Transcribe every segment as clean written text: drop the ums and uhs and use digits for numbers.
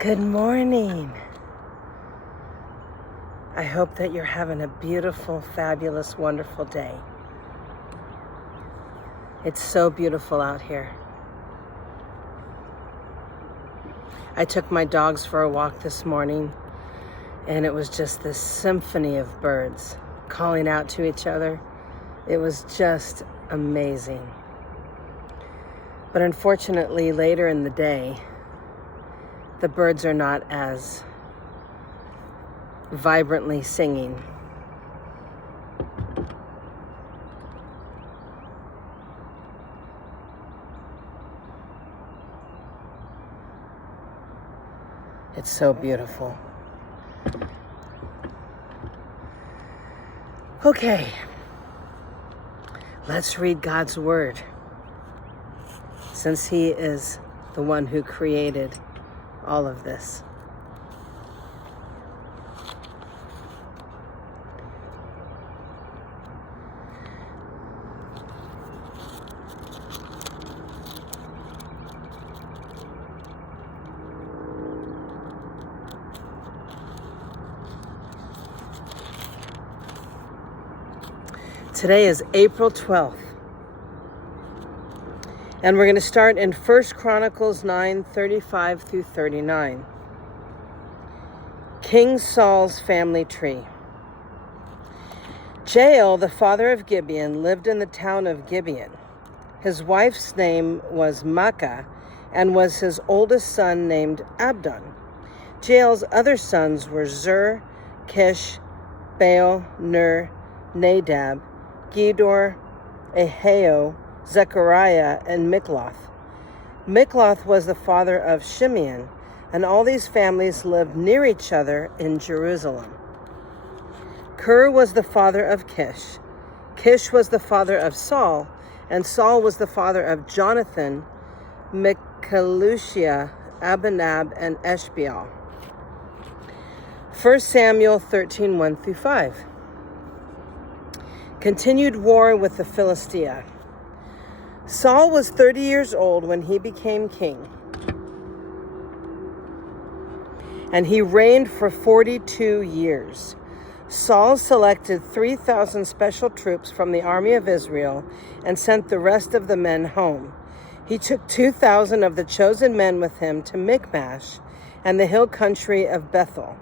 Good morning. I hope that you're having a beautiful, fabulous, wonderful day. It's so beautiful out here. I took my dogs for a walk this morning, and it was just this symphony of birds calling out to each other. It was just amazing. But unfortunately, later in the day, the birds are not as vibrantly singing. It's so beautiful. Okay, let's read God's word, since He is the one who created all of this. Today is April 12th, and we're going to start in 1 Chronicles 9:35 through 39. King Saul's family tree. Jael, the father of Gibeon, lived in the town of Gibeon. His wife's name was Maacah, and was his oldest son named Abdon. Jael's other sons were Zur, Kish, Baal, Ner, Nadab, Gedor, Ahio, Zechariah, and Mikloth. Mikloth was the father of Shimeon, and all these families lived near each other in Jerusalem. Ker was the father of Kish. Kish was the father of Saul, and Saul was the father of Jonathan, Michaelushia, Abinab, and Eshbaal. 1 Samuel 13:1 through 5. Continued war with the Philistia. Saul was 30 years old when he became king, and he reigned for 42 years. Saul selected 3,000 special troops from the army of Israel and sent the rest of the men home. He took 2,000 of the chosen men with him to Michmash and the hill country of Bethel.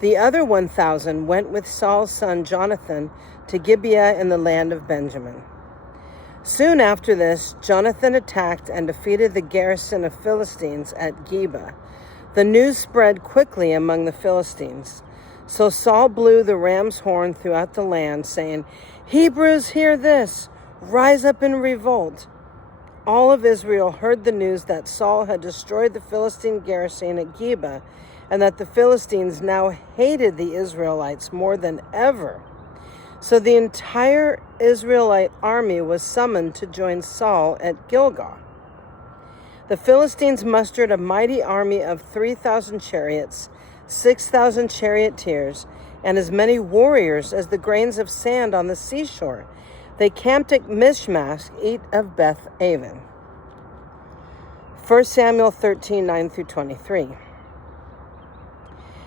The other 1,000 went with Saul's son Jonathan to Gibeah in the land of Benjamin. Soon after this, Jonathan attacked and defeated the garrison of Philistines at Geba. The news spread quickly among the Philistines. So Saul blew the ram's horn throughout the land, saying, "Hebrews, hear this! Rise up and revolt!" All of Israel heard the news that Saul had destroyed the Philistine garrison at Geba, and that the Philistines now hated the Israelites more than ever. So the entire Israelite army was summoned to join Saul at Gilgal. The Philistines mustered a mighty army of 3,000 chariots, 6,000 charioteers, and as many warriors as the grains of sand on the seashore. They camped at Michmash, east of Beth Aven. 1 Samuel 13:9 through 23.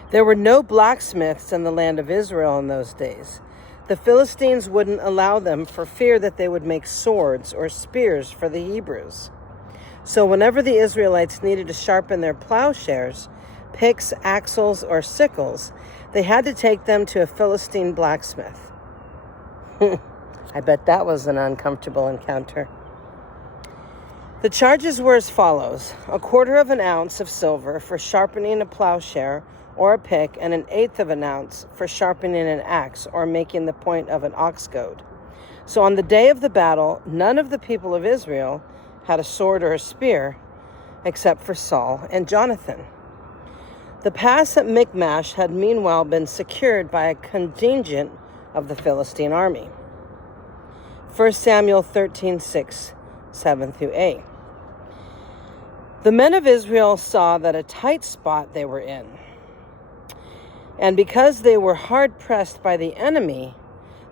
There were no blacksmiths in the land of Israel in those days. The Philistines wouldn't allow them for fear that they would make swords or spears for the Hebrews. So whenever the Israelites needed to sharpen their plowshares, picks, axles, or sickles, they had to take them to a Philistine blacksmith. I bet that was an uncomfortable encounter. The charges were as follows: 1/4 ounce of silver for sharpening a plowshare or a pick, and 1/8 ounce for sharpening an axe or making the point of an ox goad. So on the day of the battle, none of the people of Israel had a sword or a spear, except for Saul and Jonathan. The pass at Michmash had meanwhile been secured by a contingent of the Philistine army. 1 Samuel 13:6, 7 through 8. The men of Israel saw that a tight spot they were in, and because they were hard-pressed by the enemy,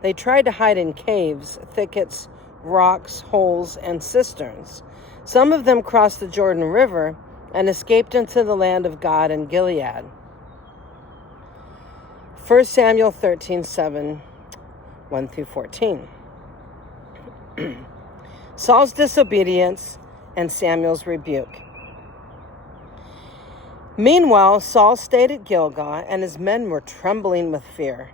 they tried to hide in caves, thickets, rocks, holes, and cisterns. Some of them crossed the Jordan River, and escaped into the land of God in Gilead. 1 Samuel 13:7, 1 through 14. Saul's disobedience and Samuel's rebuke. Meanwhile, Saul stayed at Gilgal, and his men were trembling with fear.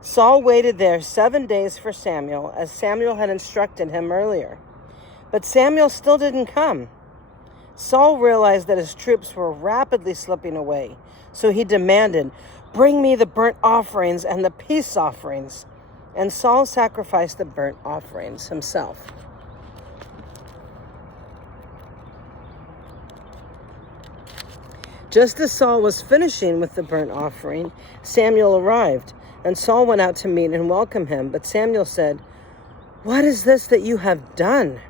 Saul waited there 7 days for Samuel, as Samuel had instructed him earlier. But Samuel still didn't come. Saul realized that his troops were rapidly slipping away, so he demanded, "Bring me the burnt offerings and the peace offerings." And Saul sacrificed the burnt offerings himself. Just as Saul was finishing with the burnt offering, Samuel arrived, and Saul went out to meet and welcome him. But Samuel said, "What is this that you have done?"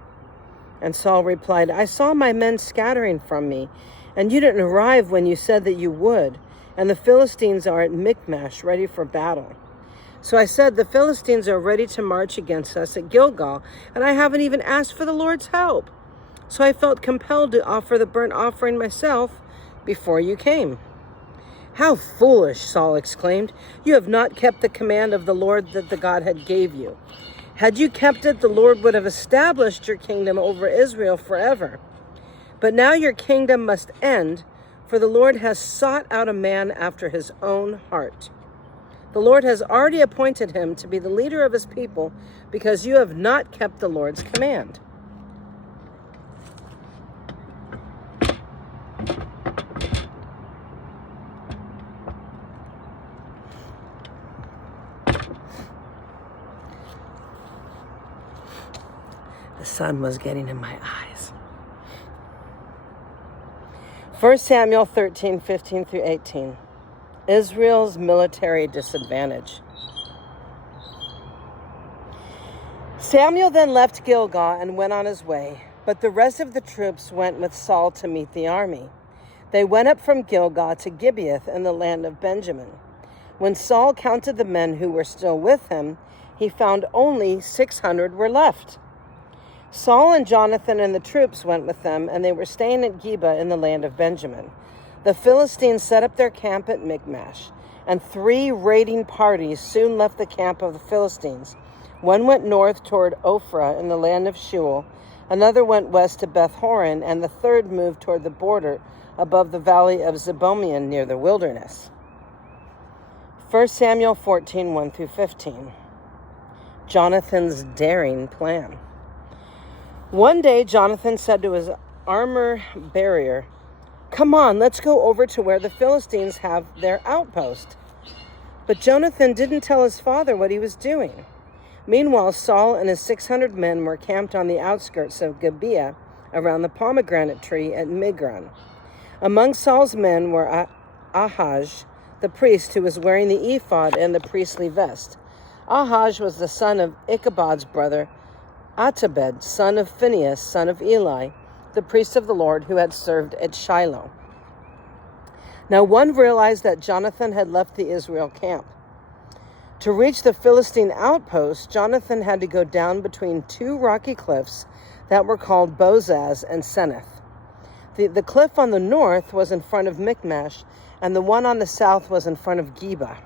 And Saul replied, "I saw my men scattering from me, and you didn't arrive when you said that you would, and the Philistines are at Michmash, ready for battle. So I said, the Philistines are ready to march against us at Gilgal, and I haven't even asked for the Lord's help. So I felt compelled to offer the burnt offering myself before you came." "How foolish," Saul exclaimed. "You have not kept the command of the Lord that the Godhead gave you. Had you kept it, the Lord would have established your kingdom over Israel forever. But now your kingdom must end, for the Lord has sought out a man after his own heart. The Lord has already appointed him to be the leader of his people because you have not kept the Lord's command." The sun was getting in my eyes. 1 Samuel 13:15 through 18. Israel's military disadvantage. Samuel then left Gilgal and went on his way, but the rest of the troops went with Saul to meet the army. They went up from Gilgal to Gibeath in the land of Benjamin. When Saul counted the men who were still with him, he found only 600 were left. Saul and Jonathan and the troops went with them, and they were staying at Geba in the land of Benjamin. The Philistines set up their camp at Michmash, and 3 raiding parties soon left the camp of the Philistines. One went north toward Ophrah in the land of Shual, another went west to Beth Horon, and the third moved toward the border above the valley of Zeboiim near the wilderness. 1 Samuel 14, 1 through 15. Jonathan's daring plan. One day, Jonathan said to his armor bearer, "Come on, let's go over to where the Philistines have their outpost." But Jonathan didn't tell his father what he was doing. Meanwhile, Saul and his 600 men were camped on the outskirts of Gibeah around the pomegranate tree at Migron. Among Saul's men were Ahaz, the priest, who was wearing the ephod and the priestly vest. Ahaz was the son of Ichabod's brother, Atabed, son of Phinehas, son of Eli, the priest of the Lord who had served at Shiloh. Now one realized that Jonathan had left the Israel camp. To reach the Philistine outpost, Jonathan had to go down between 2 rocky cliffs that were called Bozez and Seneth. The cliff on the north was in front of Michmash, and the one on the south was in front of Geba.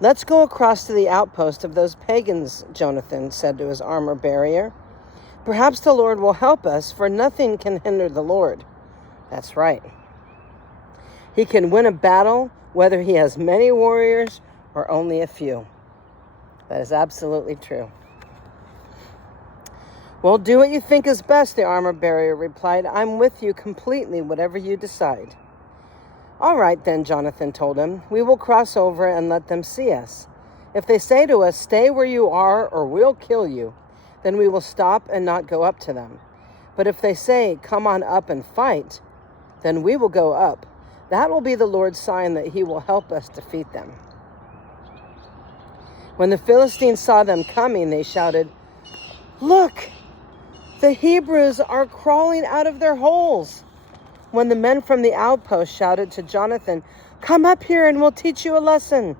"Let's go across to the outpost of those pagans," Jonathan said to his armor bearer. "Perhaps the Lord will help us, for nothing can hinder the Lord." That's right. He can win a battle whether he has many warriors or only a few. That is absolutely true. "Well, do what you think is best," the armor bearer replied. "I'm with you completely, whatever you decide." "All right, then," Jonathan told him. "We will cross over and let them see us. If they say to us, 'Stay where you are or we'll kill you,' then we will stop and not go up to them. But if they say, 'Come on up and fight,' then we will go up. That will be the Lord's sign that he will help us defeat them." When the Philistines saw them coming, they shouted, "Look, the Hebrews are crawling out of their holes." When the men from the outpost shouted to Jonathan, "Come up here and we'll teach you a lesson."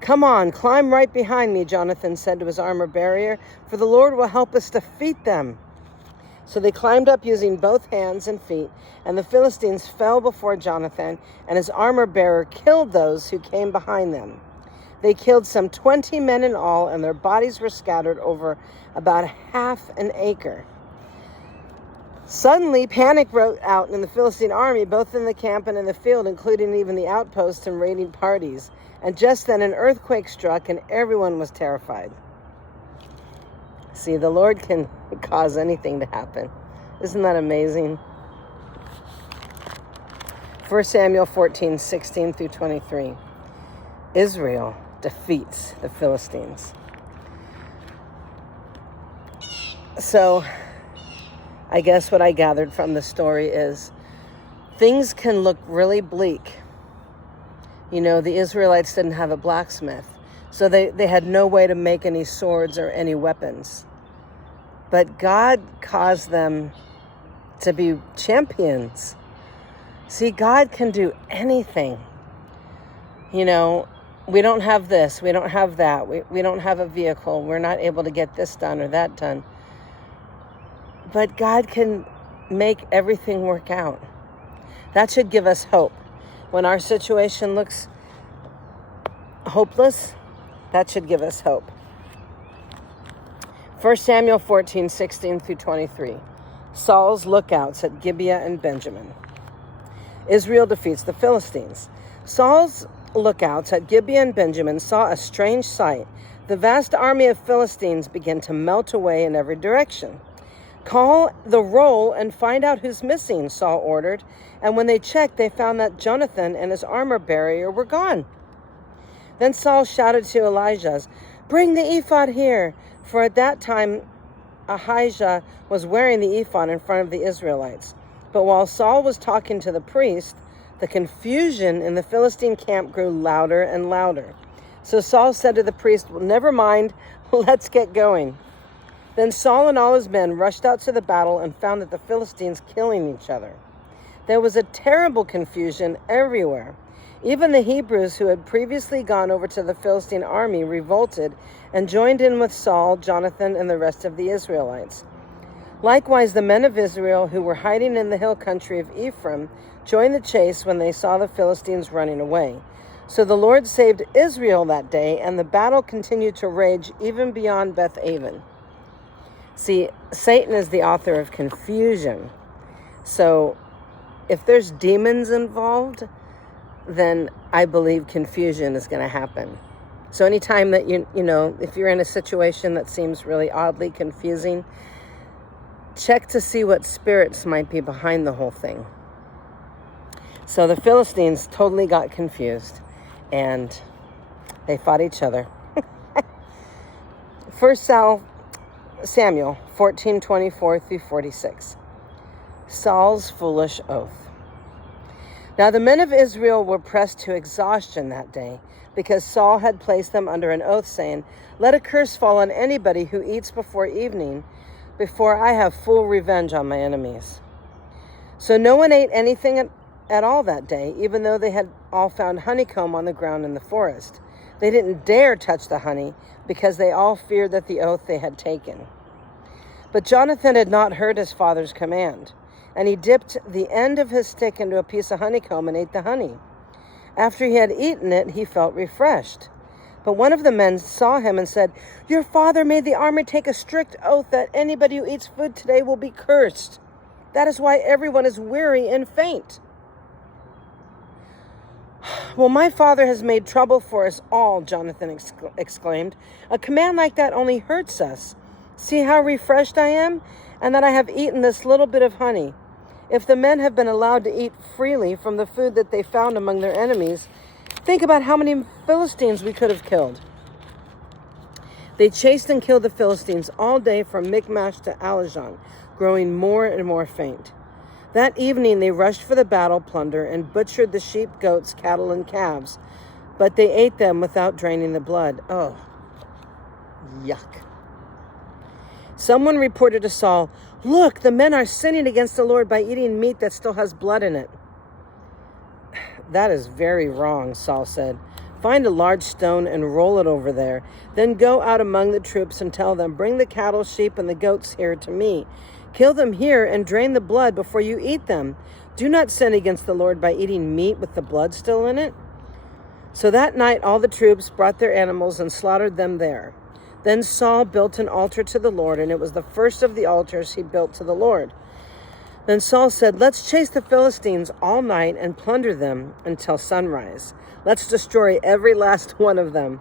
"Come on, climb right behind me," Jonathan said to his armor bearer, "for the Lord will help us defeat them." So they climbed up using both hands and feet, and the Philistines fell before Jonathan, and his armor-bearer killed those who came behind them. They killed some 20 men in all, and their bodies were scattered over about half an acre. Suddenly, panic broke out in the Philistine army, both in the camp and in the field, including even the outposts and raiding parties. And just then an earthquake struck, and everyone was terrified. See, the Lord can cause anything to happen. Isn't that amazing? 1 Samuel 14, 16 through 23. Israel defeats the Philistines. So, I guess what I gathered from the story is things can look really bleak. You know, the Israelites didn't have a blacksmith, so they had no way to make any swords or any weapons. But God caused them to be champions. See, God can do anything. You know, we don't have this, we don't have that, we don't have a vehicle, we're not able to get this done or that done. But God can make everything work out. That should give us hope. When our situation looks hopeless, that should give us hope. 1 Samuel 14, 16 through 23. Saul's lookouts at Gibeah and Benjamin. Israel defeats the Philistines. Saul's lookouts at Gibeah and Benjamin saw a strange sight. The vast army of Philistines began to melt away in every direction. Call the roll and find out who's missing, Saul ordered. And when they checked, they found that Jonathan and his armor-bearer were gone. Then Saul shouted to Elijah, "Bring the ephod here." For at that time, Ahijah was wearing the ephod in front of the Israelites. But while Saul was talking to the priest, the confusion in the Philistine camp grew louder and louder. So Saul said to the priest, "Well, never mind, let's get going." Then Saul and all his men rushed out to the battle and found that the Philistines killing each other. There was a terrible confusion everywhere. Even the Hebrews who had previously gone over to the Philistine army revolted and joined in with Saul, Jonathan, and the rest of the Israelites. Likewise, the men of Israel who were hiding in the hill country of Ephraim joined the chase when they saw the Philistines running away. So the Lord saved Israel that day, and the battle continued to rage even beyond Beth-aven. See, Satan is the author of confusion. So if there's demons involved, then I believe confusion is going to happen. So anytime that you know, if you're in a situation that seems really oddly confusing, check to see what spirits might be behind the whole thing. So the Philistines totally got confused and they fought each other. 1 Samuel 14:24 through 46. Saul's foolish oath. Now the men of Israel were pressed to exhaustion that day because Saul had placed them under an oath, saying, "Let a curse fall on anybody who eats before evening, before I have full revenge on my enemies." So no one ate anything at all that day, even though they had all found honeycomb on the ground in the forest. They didn't dare touch the honey because they all feared that the oath they had taken. But Jonathan had not heard his father's command, and he dipped the end of his stick into a piece of honeycomb and ate the honey. After he had eaten it, he felt refreshed. But one of the men saw him and said, "Your father made the army take a strict oath that anybody who eats food today will be cursed. That is why everyone is weary and faint." "Well, my father has made trouble for us all," Jonathan exclaimed. "A command like that only hurts us. See how refreshed I am, and that I have eaten this little bit of honey. If the men have been allowed to eat freely from the food that they found among their enemies, think about how many Philistines we could have killed." They chased and killed the Philistines all day from Michmash to Alajon, growing more and more faint. That evening they rushed for the battle plunder and butchered the sheep, goats, cattle, and calves, but they ate them without draining the blood. Oh, yuck. Someone reported to Saul, "Look, the men are sinning against the Lord by eating meat that still has blood in it." "That is very wrong," Saul said. "Find a large stone and roll it over there. Then go out among the troops and tell them, 'Bring the cattle, sheep, and the goats here to me. Kill them here and drain the blood before you eat them. Do not sin against the Lord by eating meat with the blood still in it." So that night all the troops brought their animals and slaughtered them there. Then Saul built an altar to the Lord, and it was the first of the altars he built to the Lord. Then Saul said, "Let's chase the Philistines all night and plunder them until sunrise. Let's destroy every last one of them."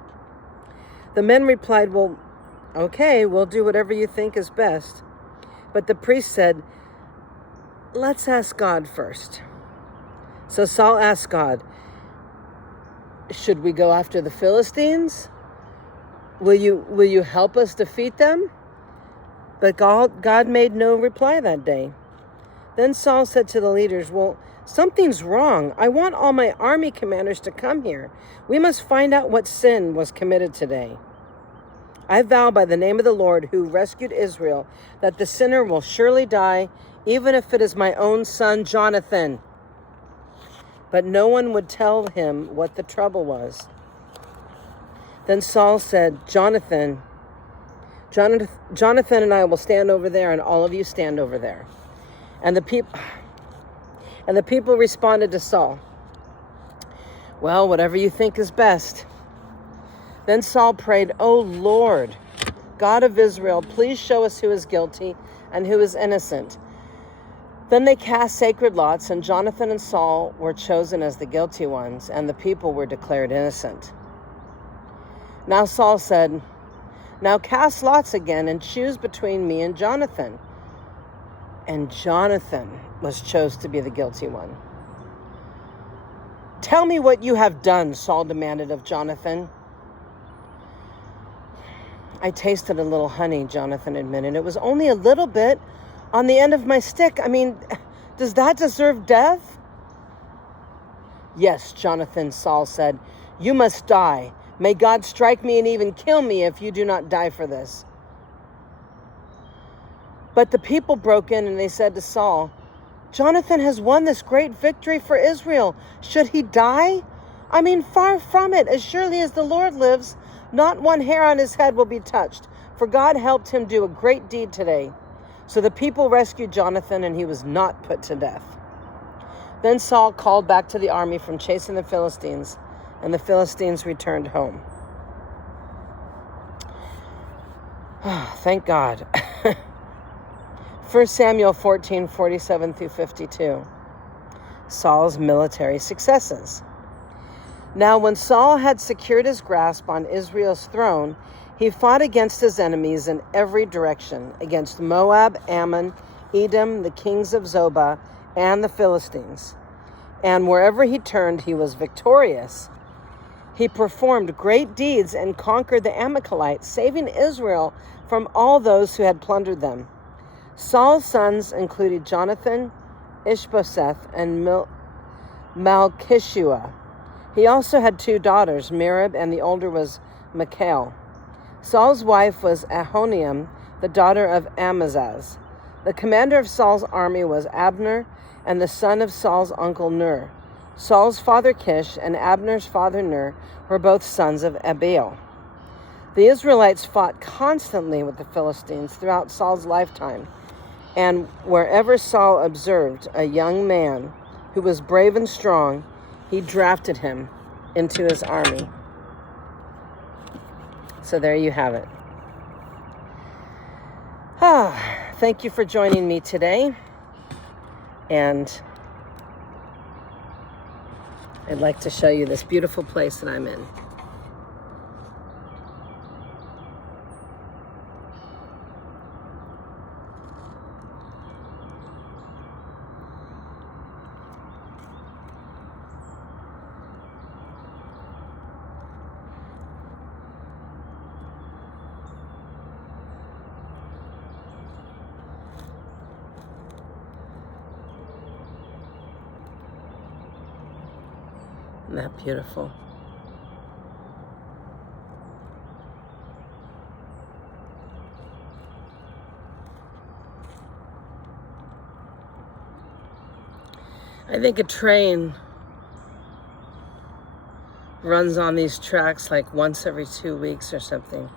The men replied, "Well, okay, we'll do whatever you think is best." But the priest said, "Let's ask God first." So Saul asked God, "Should we go after the Philistines? Will you help us defeat them?" But God made no reply that day. Then Saul said to the leaders, "Well, something's wrong. I want all my army commanders to come here. We must find out what sin was committed today. I vow by the name of the Lord who rescued Israel that the sinner will surely die, even if it is my own son Jonathan." But no one would tell him what the trouble was. Then Saul said, Jonathan and I will stand over there, and all of you stand over there." And the people responded to Saul, "Well, whatever you think is best." Then Saul prayed, "O Lord, God of Israel, please show us who is guilty and who is innocent." Then they cast sacred lots, and Jonathan and Saul were chosen as the guilty ones, and the people were declared innocent. Now Saul said, "Now cast lots again and choose between me and Jonathan." And Jonathan was chosen to be the guilty one. "Tell me what you have done," Saul demanded of Jonathan. "I tasted a little honey," Jonathan admitted. "It was only a little bit on the end of my stick. I mean, does that deserve death?" "Yes, Jonathan," Saul said. "You must die. May God strike me and even kill me if you do not die for this." But the people broke in and they said to Saul, "Jonathan has won this great victory for Israel. Should he die? I mean, far from it. As surely as the Lord lives, not one hair on his head will be touched, for God helped him do a great deed today." So the people rescued Jonathan, and he was not put to death. Then Saul called back to the army from chasing the Philistines, and the Philistines returned home. Oh, thank God. 1 Samuel 14:47 through 52. Saul's military successes. Now when Saul had secured his grasp on Israel's throne, he fought against his enemies in every direction, against Moab, Ammon, Edom, the kings of Zobah, and the Philistines. And wherever he turned, he was victorious. He performed great deeds and conquered the Amalekites, saving Israel from all those who had plundered them. Saul's sons included Jonathan, Ishbosheth, and Malchishua. He also had 2 daughters, Merab, and the older was Michal. Saul's wife was Ahinoam, the daughter of Amazaz. The commander of Saul's army was Abner, and the son of Saul's uncle Ner. Saul's father Kish and Abner's father Ner were both sons of Abiel. The Israelites fought constantly with the Philistines throughout Saul's lifetime, and wherever Saul observed a young man who was brave and strong, he drafted him into his army. So there you have it. Thank you for joining me today. And I'd like to show you this beautiful place that I'm in. Isn't that beautiful? I think a train runs on these tracks like once every 2 weeks or something.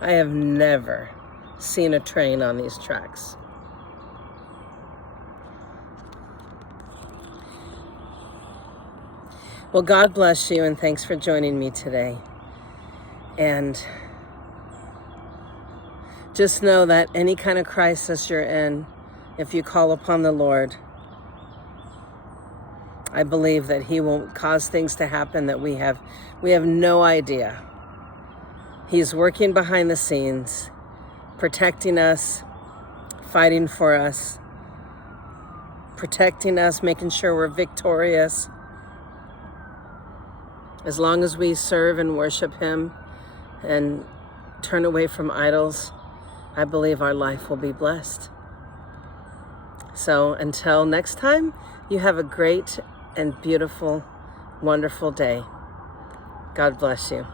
I have never seen a train on these tracks. Well, God bless you, and thanks for joining me today. And just know that any kind of crisis you're in, if you call upon the Lord, I believe that He will cause things to happen that we have no idea. He's working behind the scenes, protecting us, fighting for us, protecting us, making sure we're victorious. As long as we serve and worship Him and turn away from idols, I believe our life will be blessed. So until next time, you have a great and beautiful, wonderful day. God bless you.